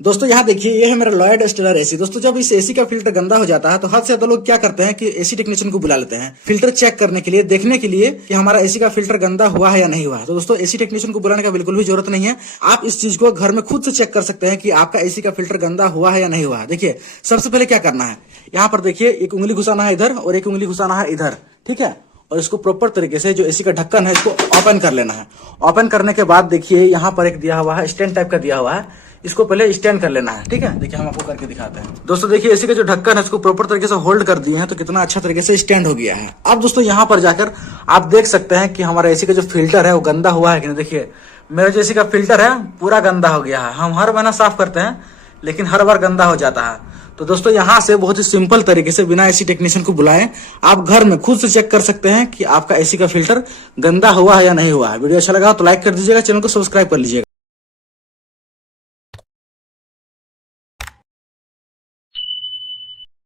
दोस्तों यहाँ देखिए, ये है मेरा लॉयड स्टेलर एसी। दोस्तों जब इस एसी का फिल्टर गंदा हो जाता है तो हद से ज्यादा लोग क्या करते हैं कि एसी टेक्नीशियन को बुला लेते हैं फिल्टर चेक करने के लिए, देखने के लिए कि हमारा एसी का फिल्टर गंदा हुआ है या नहीं हुआ है। तो दोस्तों एसी टेक्नीशियन को बुलाने का बिल्कुल भी जरूरत नहीं है। आप इस चीज को घर में खुद से चेक कर सकते हैं कि आपका एसी का फिल्टर गंदा हुआ है या नहीं हुआ है। देखिए सबसे पहले क्या करना है, यहाँ पर देखिए एक उंगली घुसाना है इधर और एक उंगली घुसाना है इधर, ठीक है। और इसको प्रॉपर तरीके से जो एसी का ढक्कन है इसको ओपन कर लेना है। ओपन करने के बाद देखिए यहाँ पर एक दिया हुआ है, स्टैंड टाइप का दिया हुआ है, इसको पहले स्टैंड कर लेना है, ठीक है। देखिए हम आपको करके दिखाते हैं। दोस्तों देखिए एसी का जो ढक्कन है इसको प्रॉपर तरीके से होल्ड कर दिए हैं तो कितना अच्छा तरीके से स्टैंड हो गया है। अब दोस्तों यहाँ पर जाकर आप देख सकते हैं कि हमारा एसी का जो फिल्टर है वो गंदा हुआ है कि नहीं। देखिए मेरा जो एसी का फिल्टर है पूरा गंदा हो गया है। हम हर महीना साफ करते हैं लेकिन हर बार गंदा हो जाता है। तो दोस्तों यहाँ से बहुत ही सिंपल तरीके से बिना एसी टेक्नीशियन को बुलाए आप घर में खुद से चेक कर सकते हैं कि आपका एसी का फिल्टर गंदा हुआ है या नहीं हुआ है। वीडियो अच्छा लगा तो लाइक कर दीजिएगा, चैनल को सब्सक्राइब कर लीजिएगा।